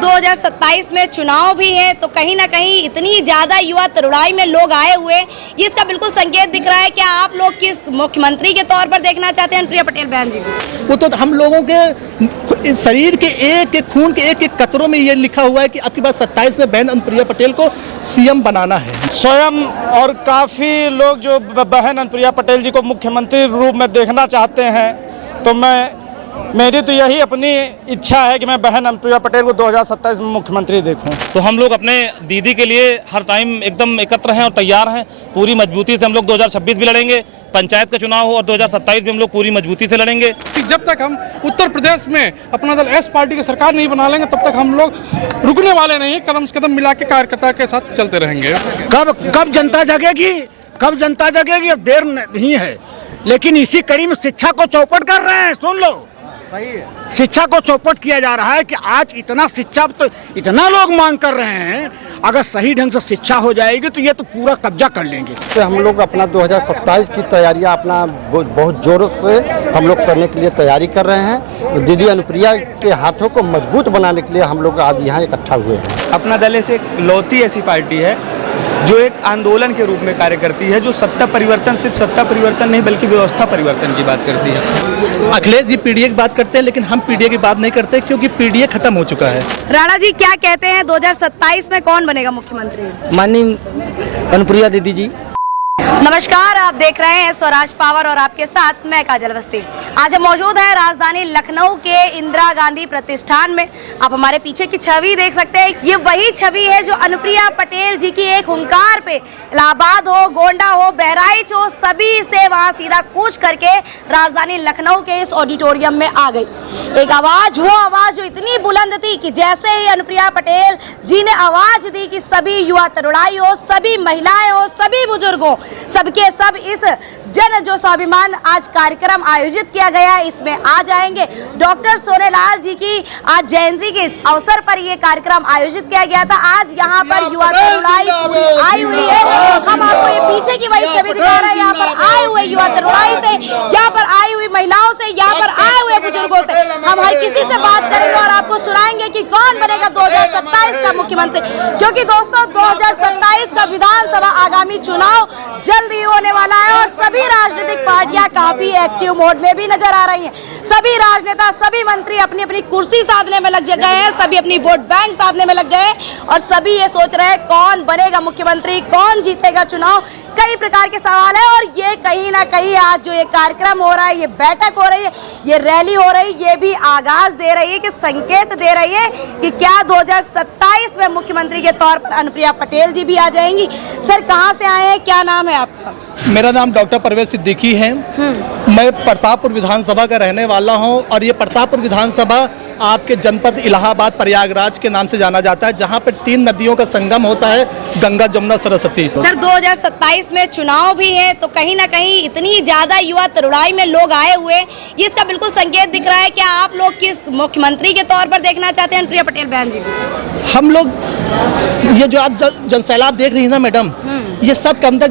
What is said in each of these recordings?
2027 में चुनाव भी है तो कहीं ना कहीं इतनी ज्यादा युवा तरुणाई में लोग आए हुए, ये इसका बिल्कुल संकेत दिख रहा है। क्या आप लोग किस मुख्यमंत्री के तौर पर देखना चाहते हैं अनुप्रिया पटेल बहन जी को? वो तो हम लोगों के शरीर के एक एक खून के एक एक कतरों में ये लिखा हुआ है कि आपकी बात 27 में बहन अनुप्रिया पटेल को सीएम बनाना है। स्वयं और काफ़ी लोग जो बहन अनुप्रिया पटेल जी को मुख्यमंत्री रूप में देखना चाहते हैं, तो मेरी तो यही अपनी इच्छा है कि मैं बहन अनुप्रिया पटेल को 2027 में मुख्यमंत्री देखूं। तो हम लोग अपने दीदी के लिए हर टाइम एकदम एकत्र हैं और तैयार हैं। पूरी मजबूती से हम लोग 2026 भी लड़ेंगे, पंचायत का चुनाव हो, और 2027 भी हम लोग पूरी मजबूती से लड़ेंगे। जब तक हम उत्तर प्रदेश में अपना दल एस पार्टी की सरकार नहीं बना लेंगे तब तक हम लोग रुकने वाले नहीं, कदम से कदम मिला के कार्यकर्ता के साथ चलते रहेंगे। कब जनता जगेगी, कब जनता जगेगी, अब देर नहीं है। लेकिन इसी कड़ी में शिक्षा को चौपट कर रहे हैं। सुन लो, सही है, शिक्षा को चौपट किया जा रहा है कि आज इतना शिक्षा तो इतना लोग मांग कर रहे हैं, अगर सही ढंग से शिक्षा हो जाएगी तो ये तो पूरा कब्जा कर लेंगे। तो हम लोग अपना 2027 की तैयारियां अपना बहुत जोरों से हम लोग करने के लिए तैयारी कर रहे हैं। दीदी अनुप्रिया के हाथों को मजबूत बनाने के लिए हम लोग आज यहाँ इकट्ठा हुए हैं। अपना दल ऐसे लौती ऐसी पार्टी है जो एक आंदोलन के रूप में कार्य करती है, जो सत्ता परिवर्तन, सिर्फ सत्ता परिवर्तन नहीं बल्कि व्यवस्था परिवर्तन की बात करती है। अखिलेश जी पीडीए की बात करते हैं, लेकिन हम पीडीए की बात नहीं करते क्योंकि पीडीए खत्म हो चुका है। राणा जी क्या कहते हैं 2027 में कौन बनेगा मुख्यमंत्री? माननीय अनुप्रिया दीदी जी। नमस्कार, आप देख रहे हैं स्वराज पावर और आपके साथ मैं काजल अवस्थी। आज हम मौजूद हैं राजधानी लखनऊ के इंदिरा गांधी प्रतिष्ठान में। आप हमारे पीछे की छवि देख सकते हैं, ये वही छवि है जो अनुप्रिया पटेल जी की एक हुंकार पे इलाहाबाद हो, गोंडा हो, बहराइच हो, सभी से वहां सीधा कूच करके राजधानी लखनऊ के इस ऑडिटोरियम में आ गई। एक आवाज, वो आवाज जो इतनी बुलंद थी कि जैसे ही अनुप्रिया पटेल जी ने आवाज दी कि सभी युवा तरुणाई हो, सभी महिलाएं हो, सभी बुजुर्ग हो, सबके सब इस जन जो स्वाभिमान आज कार्यक्रम आयोजित किया गया है इसमें आ जाएंगे। डॉक्टर सोनेलाल जी की आज जयंती के अवसर पर ये कार्यक्रम आयोजित किया गया था। आज यहाँ पर युवा तरुणाई पूरी आई हुई है। हम आपको ये पीछे की वही छवि दिखा रहे हैं, यहाँ पर आए हुए युवा तरुणाई से, यहाँ पर आई हुई महिलाओं से, यहाँ पर आए हुए बुजुर्गों से हम हर किसी से बात करेंगे और आपको सुनाएंगे कि कौन बनेगा 2027 का मुख्यमंत्री। क्योंकि दोस्तों 2027 का विधानसभा आगामी चुनाव जल्द ही होने वाला है और सभी राजनीतिक पार्टियां काफी एक्टिव मोड में भी नजर आ रही हैं। सभी राजनेता, सभी मंत्री अपनी अपनी कुर्सी साधने में लग गए हैं, सभी अपनी वोट बैंक साधने में लग गए हैं और सभी ये सोच रहे हैं कौन बनेगा मुख्यमंत्री, कौन जीतेगा चुनाव। कई प्रकार के सवाल है और ये कहीं ना कहीं आज जो ये कार्यक्रम हो रहा है, ये बैठक हो रही है, ये रैली हो रही है, ये भी आगाज दे रही है कि संकेत दे रही है कि क्या 2027 में मुख्यमंत्री के तौर पर अनुप्रिया पटेल जी भी आ जाएंगी। सर कहाँ से आए हैं, क्या नाम है आपका? मेरा नाम डॉक्टर परवेज सिद्दीकी है। मैं प्रतापपुर विधानसभा का रहने वाला हूं और ये प्रतापपुर विधानसभा आपके जनपद इलाहाबाद प्रयागराज के नाम से जाना जाता है, जहां पर 3 नदियों का संगम होता है, गंगा, जमुना, सरस्वती। सर 2027 में चुनाव भी है तो कहीं ना कहीं इतनी ज्यादा युवा तरुणाई में लोग आए हुए, ये इसका बिल्कुल संकेत दिख रहा है। क्या आप लोग किस मुख्यमंत्री के तौर पर देखना चाहते हैं अनुप्रिया पटेल बहन जी को? हम लोग ये जो आप जनसैलाब देख रही है ना मैडम, ये सब के अंदर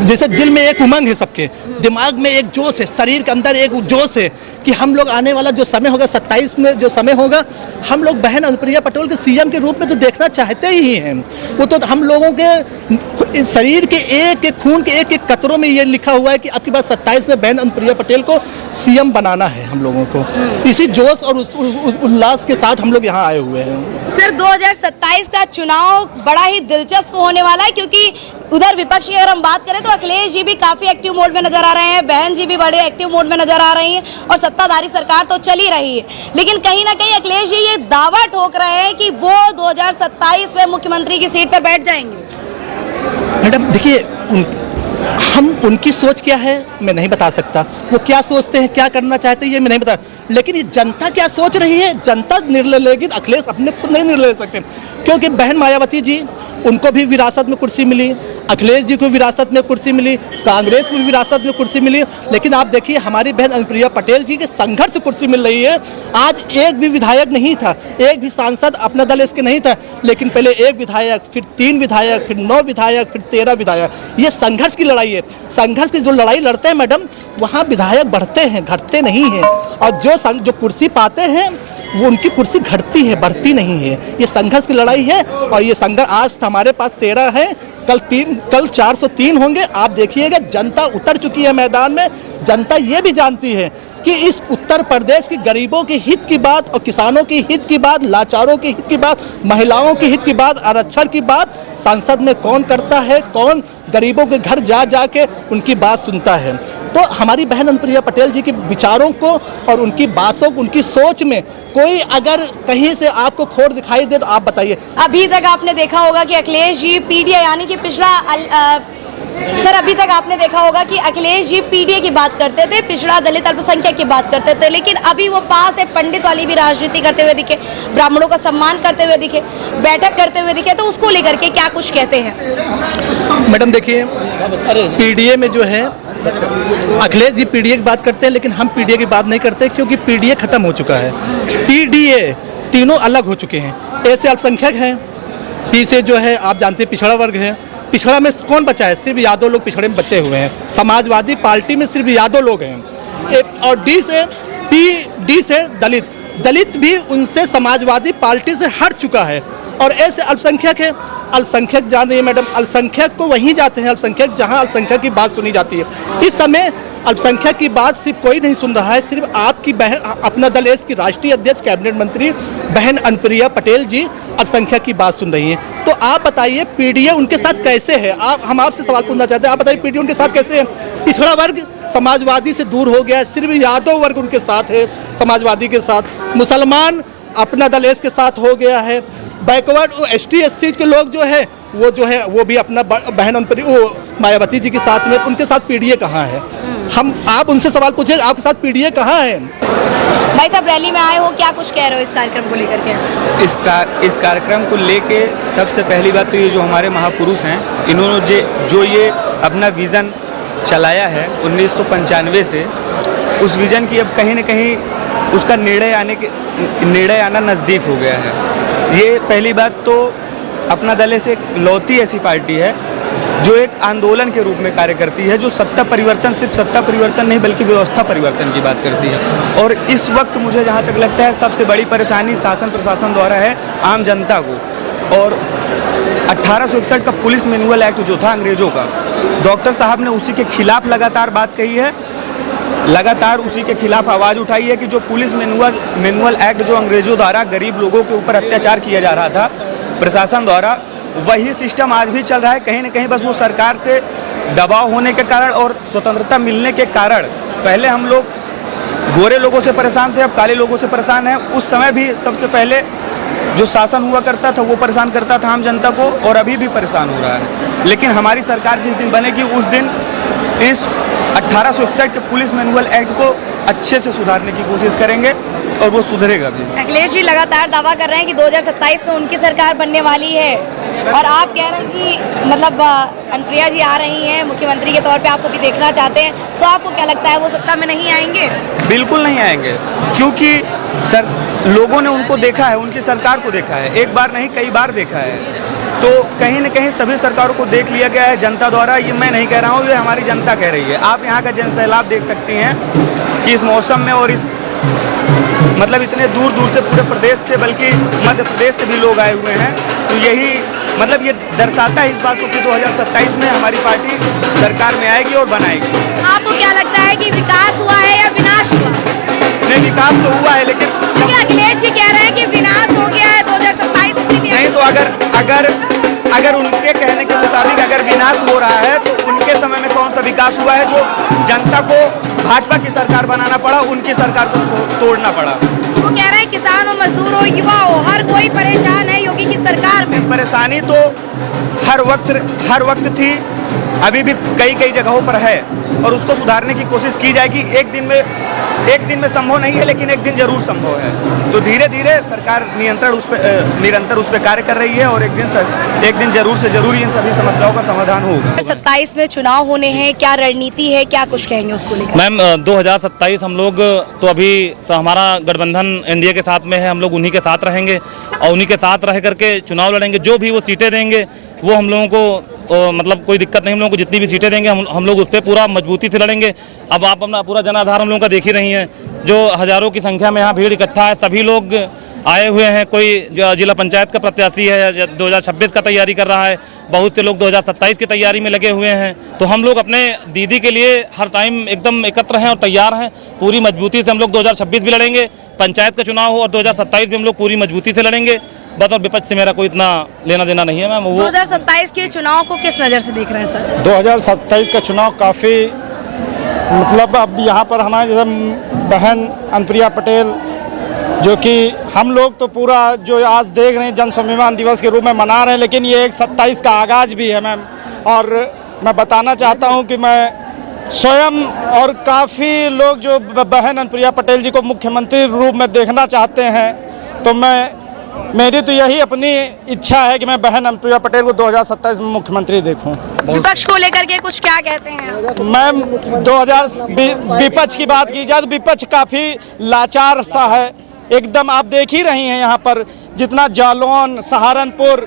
जैसे दिल में एक उमंग है, सबके दिमाग में एक जोश है, शरीर के अंदर एक जोश है कि हम लोग आने वाला जो समय होगा 27 में जो समय होगा, हम लोग बहन अनुप्रिया पटेल के सीएम के रूप में तो देखना चाहते ही हैं। वो तो हम लोगों के शरीर के एक एक खून के एक एक कतरों में ये लिखा हुआ है कि आपकी बात 27 में बहन अनुप्रिया पटेल को सीएम बनाना है। हम लोगों को इसी जोश और उल्लास के साथ हम लोग यहाँ आए हुए हैं। सर 2027 का चुनाव बड़ा ही दिलचस्प होने वाला है क्योंकि उधर विपक्ष की अगर हम बात करें तो अखिलेश जी भी काफी एक्टिव मोड में नजर आ रहे हैं, बहन जी भी बड़े एक्टिव मोड में नजर आ रही हैं और सत्ताधारी सरकार तो चल ही रही है। लेकिन कहीं ना कहीं अखिलेश जी ये दावा ठोक रहे हैं कि वो 2027 में मुख्यमंत्री की सीट पर बैठ जाएंगे। मैडम देखिए, हम उनकी सोच क्या है मैं नहीं बता सकता, वो क्या सोचते हैं, क्या करना चाहते हैं ये मैं नहीं बता, लेकिन ये जनता क्या सोच रही है जनता निर्णय लेगी। अखिलेश अपने खुद नहीं निर्णय ले सकते क्योंकि बहन मायावती जी, उनको भी विरासत में कुर्सी मिली, अखिलेश जी को विरासत में कुर्सी मिली, कांग्रेस को भी विरासत में कुर्सी मिली, लेकिन आप देखिए हमारी बहन अनुप्रिया पटेल जी के संघर्ष से कुर्सी मिल रही है। आज एक भी विधायक नहीं था, एक भी सांसद अपना दल इसके नहीं था, लेकिन पहले 1 विधायक, फिर 3 विधायक, फिर 9 विधायक, फिर 13 विधायक। ये संघर्ष की लड़ाई है। संघर्ष की जो लड़ाई लड़ते हैं मैडम, वहाँ विधायक बढ़ते हैं, घटते नहीं हैं। और जो कुर्सी पाते हैं वो उनकी कुर्सी घटती है, बढ़ती नहीं है। ये संघर्ष की लड़ाई है। और ये संघर्ष आज हमारे पास 13 है, कल 403 होंगे। आप देखिएगा जनता उतर चुकी है मैदान में। जनता ये भी जानती है कि इस उत्तर प्रदेश के गरीबों के हित की बात और किसानों के हित की बात, लाचारों के हित की बात, महिलाओं के हित की बात, आरक्षण की बात संसद में कौन करता है, कौन गरीबों के घर जा जा के उनकी बात सुनता है। तो हमारी बहन अनुप्रिया पटेल जी के विचारों को और उनकी बातों को, उनकी सोच में कोई अगर कहीं से आपको खोट दिखाई दे तो आप बताइए। अभी तक आपने देखा होगा कि अखिलेश जी पीडीए यानी कि सर अभी तक आपने देखा होगा कि अखिलेश जी पीडीए की बात करते थे, पिछड़ा दलित अल्पसंख्यक की बात करते थे, लेकिन अभी वो पास है पंडित वाली भी राजनीति करते हुए दिखे, ब्राह्मणों का सम्मान करते हुए दिखे, बैठक करते हुए दिखे। तो उसको लेकर के क्या कुछ कहते हैं? मैडम देखिए, पीडीए में जो है अखिलेश जी पीडीए की बात करते हैं, लेकिन हम पीडीए की बात नहीं करते, क्योंकि पीडीए खत्म हो चुका है। पीडीए तीनों अलग हो चुके हैं। ए से अल्पसंख्यक हैं, पी से जो है आप जानते हैं पिछड़ा वर्ग है। पिछड़ा में कौन बचा है? सिर्फ यादव लोग पिछड़े में बचे हुए हैं। समाजवादी पार्टी में सिर्फ यादव लोग हैं। और डी से दलित भी उनसे समाजवादी पार्टी से हट चुका है। और ऐसे अल्पसंख्यक है। अल्पसंख्यक जान रही है मैडम, अल्पसंख्यक को वहीं जाते हैं अल्पसंख्यक जहां अल्पसंख्यक की बात सुनी जाती है। इस समय अल्पसंख्यक की बात सिर्फ कोई नहीं सुन रहा है, सिर्फ आपकी बहन, अपना दल की राष्ट्रीय अध्यक्ष कैबिनेट मंत्री बहन अनुप्रिया पटेल जी अल्पसंख्यक की बात सुन रही हैं। तो आप बताइए पीडीए उनके साथ कैसे है? हम आपसे सवाल पूछना चाहते हैं, आप बताइए पीडीए उनके साथ कैसे है? पिछड़ा वर्ग समाजवादी से दूर हो गया है, सिर्फ यादव वर्ग उनके साथ है समाजवादी के साथ। मुसलमान अपना दल के साथ हो गया है। बैकवर्ड ST SC के लोग जो है वो भी अपना बहन मायावती जी के साथ में, उनके साथ पीडीए कहाँ है? आप उनसे सवाल पूछिए, आपके साथ पीडीए कहाँ है? भाई साहब रैली में आए हो, क्या कुछ कह रहे हो इस कार्यक्रम को लेकर के? इस कार्यक्रम को लेके सबसे पहली बात तो ये जो हमारे महापुरुष हैं, इन्होंने जो ये अपना विज़न चलाया है 1995 से, उस विज़न की अब कहीं न कहीं उसका निर्णय आना नज़दीक हो गया है। ये पहली बात तो अपना दल से लौती ऐसी पार्टी है जो एक आंदोलन के रूप में कार्य करती है, जो सत्ता परिवर्तन, सिर्फ सत्ता परिवर्तन नहीं बल्कि व्यवस्था परिवर्तन की बात करती है। और इस वक्त मुझे जहाँ तक लगता है सबसे बड़ी परेशानी शासन प्रशासन द्वारा है आम जनता को। और 1861 का पुलिस मैनुअल एक्ट जो था अंग्रेजों का, डॉक्टर साहब ने उसी के खिलाफ लगातार बात कही है, लगातार उसी के खिलाफ आवाज़ उठाई है कि जो पुलिस मैनुअल एक्ट जो अंग्रेजों द्वारा गरीब लोगों के ऊपर अत्याचार किया जा रहा था प्रशासन द्वारा, वही सिस्टम आज भी चल रहा है। कहीं न कहीं बस वो सरकार से दबाव होने के कारण और स्वतंत्रता मिलने के कारण, पहले हम लोग गोरे लोगों से परेशान थे, अब काले लोगों से परेशान हैं। उस समय भी सबसे पहले जो शासन हुआ करता था वो परेशान करता था आम जनता को, और अभी भी परेशान हो रहा है। लेकिन हमारी सरकार जिस दिन बनेगी उस दिन इस 1861 के पुलिस मैनुअल एक्ट को अच्छे से सुधारने की कोशिश करेंगे और वो सुधरेगा भी। अखिलेश जी लगातार दावा कर रहे हैं कि 2027 में उनकी सरकार बनने वाली है, और आप कह रहे हैं कि मतलब अनुप्रिया जी आ रही हैं मुख्यमंत्री के तौर पे, आप सभी देखना चाहते हैं। तो आपको क्या लगता है वो सत्ता में नहीं आएंगे? बिल्कुल नहीं आएंगे, क्योंकि लोगों ने उनको देखा है, उनकी सरकार को देखा है, एक बार नहीं कई बार देखा है। तो कहीं न कहीं सभी सरकारों को देख लिया गया है जनता द्वारा। ये मैं नहीं कह रहा हूँ, ये हमारी जनता कह रही है। आप यहाँ का जनसैलाब देख सकती हैं कि इस मौसम में, और इस मतलब इतने दूर दूर से पूरे प्रदेश से, बल्कि मध्य प्रदेश से भी लोग आए हुए हैं। तो यही मतलब ये दर्शाता है इस बात को कि 2027 में हमारी पार्टी सरकार में आएगी और बनाएगी। आपको क्या लगता है कि विकास हुआ है या विनाश हुआ? नहीं, विकास तो हुआ है, लेकिन अखिलेश जी कह रहे हैं कि विनाश हो गया है 2027, इसीलिए नहीं। तो अगर उनके कहने के मुताबिक अगर विनाश हो रहा है तो उनके समय में कौन सा विकास हुआ है जो जनता को भाजपा की सरकार बनाना पड़ा, उनकी सरकार को तोड़ना पड़ा? वो कह रहे हैं किसान हो, मजदूर हो, युवा हो, हर कोई परेशान है योगी की सरकार में। परेशानी तो हर वक्त थी, अभी भी कई जगहों पर है, और उसको सुधारने की कोशिश की जाएगी। एक दिन में एक दिन में संभव नहीं है, लेकिन एक दिन जरूर संभव है। तो धीरे धीरे सरकार निरंतर उस पर कार्य कर रही है और एक दिन जरूर से जरूर इन सभी समस्याओं का समाधान होगा। 27 में चुनाव होने हैं, क्या रणनीति है, क्या कुछ कहेंगे उसको लेकर? मैम 2027 हम लोग तो अभी हमारा गठबंधन एनडीए के साथ में है, हम लोग उन्हीं के साथ रहेंगे और उन्हीं के साथ रह करके चुनाव लड़ेंगे। जो भी वो सीटें देंगे वो हम लोगों को मतलब कोई दिक्कत नहीं, हम लोगों को जितनी भी सीटें देंगे हम लोग उस पर पूरा मजबूती से लड़ेंगे। अब आप अपना पूरा जनाधार हम लोगों का देख ही रही हैं, जो हज़ारों की संख्या में यहाँ भीड़ इकट्ठा है, सभी लोग आए हुए हैं। कोई जिला पंचायत का प्रत्याशी है 2026 का तैयारी कर रहा है, बहुत से लोग 2027 की तैयारी में लगे हुए हैं। तो हम लोग अपने दीदी के लिए हर टाइम एकदम एकत्र हैं और तैयार हैं। पूरी मजबूती से हम लोग 2026 भी लड़ेंगे, पंचायत का चुनाव हो, और 2027 भी हम लोग पूरी मजबूती से लड़ेंगे। बस और विपक्ष से मेरा कोई इतना लेना देना नहीं है मैम। वो 2027 के चुनाव को किस नज़र से देख रहे हैं सर? 2027 का चुनाव काफ़ी मतलब अब यहाँ पर हमारे जैसे बहन अनुप्रिया पटेल, जो कि हम लोग तो पूरा जो आज देख रहे हैं जन स्वाभिमान दिवस के रूप में मना रहे हैं, लेकिन ये एक 27 का आगाज़ भी है मैम। और मैं बताना चाहता हूँ कि मैं स्वयं और काफ़ी लोग जो बहन अनुप्रिया पटेल जी को मुख्यमंत्री रूप में देखना चाहते हैं, तो मेरी तो यही अपनी इच्छा है कि मैं बहन अनुप्रिया पटेल को 2027 में मुख्यमंत्री देखूं। विपक्ष को लेकर के कुछ क्या कहते हैं? मैम विपक्ष की बात की जाए तो विपक्ष काफ़ी लाचार सा है एकदम। आप देख ही रही हैं यहाँ पर जितना जालौन, सहारनपुर,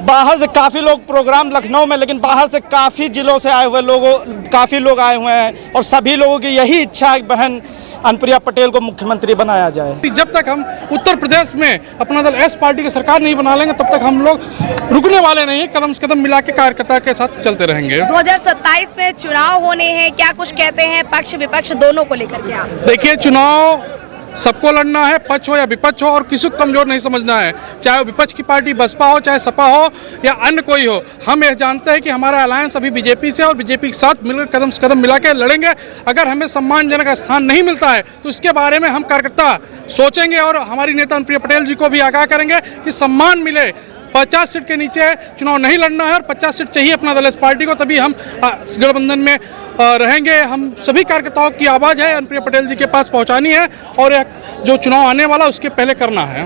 बाहर से काफ़ी लोग प्रोग्राम लखनऊ में, लेकिन बाहर से काफ़ी जिलों से आए हुए काफ़ी लोग आए हुए हैं और सभी लोगों की यही इच्छा है कि बहन अनुप्रिया पटेल को मुख्यमंत्री बनाया जाए। जब तक हम उत्तर प्रदेश में अपना दल एस पार्टी की सरकार नहीं बना लेंगे तब तक हम लोग रुकने वाले नहीं, कदम से कदम मिला के कार्यकर्ता के साथ चलते रहेंगे। 2027 में चुनाव होने हैं, क्या कुछ कहते हैं पक्ष विपक्ष दोनों को लेकर के आप? देखिए, चुनाव सबको लड़ना है, पक्ष हो या विपक्ष हो, और किसी को कमजोर नहीं समझना है, चाहे वो विपक्ष की पार्टी बसपा हो, चाहे सपा हो या अन्य कोई हो। हम यह जानते हैं कि हमारा अलायंस अभी बीजेपी से और बीजेपी के साथ मिलकर कदम से कदम मिला के लड़ेंगे। अगर हमें सम्मानजनक स्थान नहीं मिलता है तो इसके बारे में हम कार्यकर्ता सोचेंगे और हमारी नेता अनुप्रिया पटेल जी को भी आगाह करेंगे कि सम्मान मिले। 50 सीट के नीचे चुनाव नहीं लड़ना है और 50 सीट चाहिए अपना दल एस पार्टी को, तभी हम गठबंधन में रहेंगे। हम सभी कार्यकर्ताओं की आवाज़ है अनुप्रिया पटेल जी के पास पहुंचानी है और जो चुनाव आने वाला उसके पहले करना है।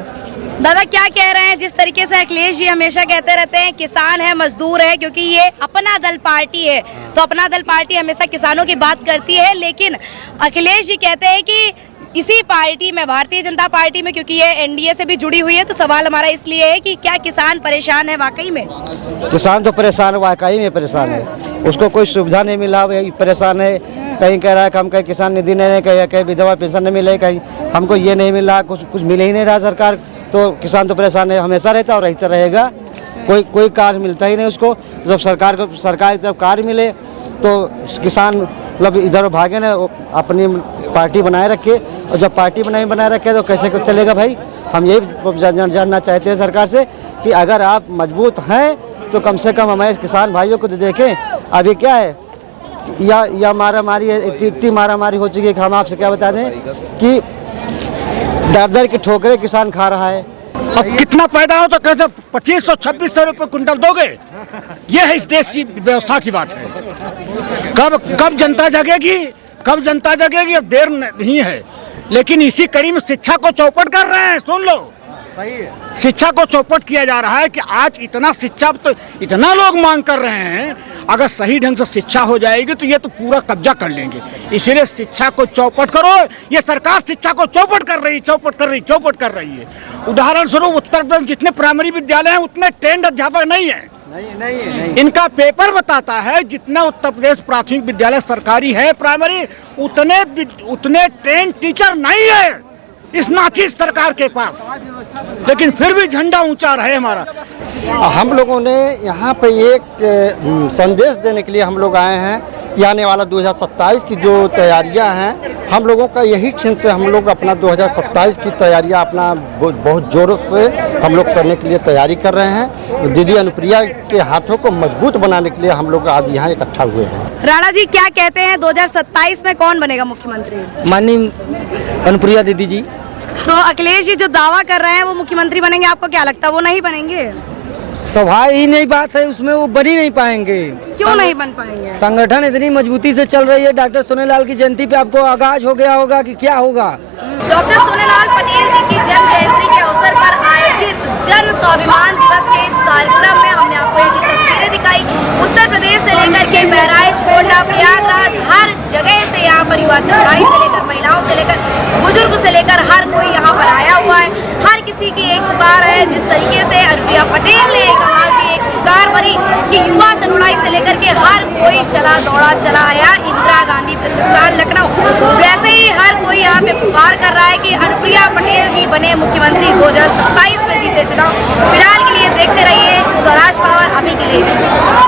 दादा क्या कह रहे हैं? जिस तरीके से अखिलेश जी हमेशा कहते रहते हैं किसान है, मजदूर है, क्योंकि ये अपना दल पार्टी है, तो अपना दल पार्टी हमेशा किसानों की बात करती है, लेकिन अखिलेश जी कहते हैं कि इसी पार्टी में, भारतीय जनता पार्टी में, क्योंकि ये एनडीए से भी जुड़ी हुई है, तो सवाल हमारा इसलिए है कि क्या किसान परेशान है वाकई में? किसान तो परेशान है, वाकई में परेशान है। उसको कोई सुविधा नहीं मिला, वही परेशान है। कहीं कह रहा है हम कहीं किसान निधि नहीं, कहीं विधवा पेंशन नहीं मिले, कहीं हमको ये नहीं मिला, कुछ मिल ही नहीं रहा सरकार। तो किसान तो परेशान है, हमेशा रहता और रहता रहेगा। कोई कार्य मिलता ही नहीं उसको। जब सरकार जब कार्य मिले तो किसान मतलब इधर भागे ना, अपनी पार्टी बनाए रखे, और जब पार्टी बनाए रखे तो कैसे कुछ चलेगा भाई। हम यही जानना चाहते हैं सरकार से कि अगर आप मजबूत हैं तो कम से कम हमारे किसान भाइयों को तो देखें। अभी क्या है या मारामारी है, इतनी मारामारी हो चुकी है कि हम आपसे क्या बता दें कि दर की ठोकरें किसान खा रहा है। अब कितना पैदा हो तो कैसे 2500-2600 रुपये कुंटल दोगे? ये है इस देश की व्यवस्था की बात है। कब जनता जगेगी, कब जनता जगेगी, अब देर नहीं है। लेकिन इसी कड़ी में शिक्षा को चौपट कर रहे हैं। सुन लो, सही है, शिक्षा को चौपट किया जा रहा है कि आज इतना शिक्षा तो इतना लोग मांग कर रहे हैं, अगर सही ढंग से शिक्षा हो जाएगी तो ये तो पूरा कब्जा कर लेंगे। इसीलिए शिक्षा को चौपट करो। ये सरकार शिक्षा को चौपट कर रही है। उदाहरण स्वरूप उत्तर प्रदेश जितने प्राइमरी विद्यालय हैं उतने ट्रेंड अध्यापक नहीं है। नहीं। इनका पेपर बताता है जितना उत्तर प्रदेश प्राथमिक विद्यालय सरकारी है प्राइमरी, उतने ट्रेंड टीचर नहीं है इस नाची सरकार के पास। लेकिन फिर भी झंडा ऊंचा रहे हमारा। हम लोगों ने यहाँ पे एक संदेश देने के लिए हम लोग आए हैं कि आने वाला 2027 की जो तैयारियां हैं, हम लोगों का यही क्षण से हम लोग अपना 2027 की तैयारियां अपना बहुत जोरों से हम लोग करने के लिए तैयारी कर रहे हैं। दीदी अनुप्रिया के हाथों को मजबूत बनाने के लिए हम लोग आज यहाँ इकट्ठा हुए हैं। राणा जी क्या कहते हैं 2027 में कौन बनेगा मुख्यमंत्री? माननीय अनुप्रिया दीदी जी। तो अखिलेश जी जो दावा कर रहे हैं वो मुख्यमंत्री बनेंगे, आपको क्या लगता है वो नहीं बनेंगे? स्वाभाविक ही नहीं बात है, उसमें वो बन ही नहीं पाएंगे। क्यों नहीं बन पाएंगे? संगठन इतनी मजबूती से चल रही है। डॉक्टर सोनेलाल की जयंती पे आपको आगाज हो गया होगा कि क्या होगा। डॉक्टर सोनेलाल पटेल जी की जन्म जयंती के अवसर पर आयोजित जन स्वाभिमान दिवस के इस कार्यक्रम में हमने आपको एक तस्वीरें दिखाई। उत्तर प्रदेश से लेकर के बहराइच, गोंडा, प्रयागराज, हर जगह से यहाँ पर युवा दंगाई से लेकर महिलाओं से लेकर बुजुर्ग से लेकर हर कोई यहाँ पर आया हुआ है। हर किसी की एक पुकार है। जिस तरीके से अनुप्रिया पटेल ने कहा कि एक पुकार भरी कि युवा तरुणाई से लेकर के हर कोई चला दौड़ा चला आया इंदिरा गांधी प्रतिष्ठान लखनऊ, वैसे ही हर कोई यहाँ पे पुकार कर रहा है कि अनुप्रिया पटेल जी बने मुख्यमंत्री 2027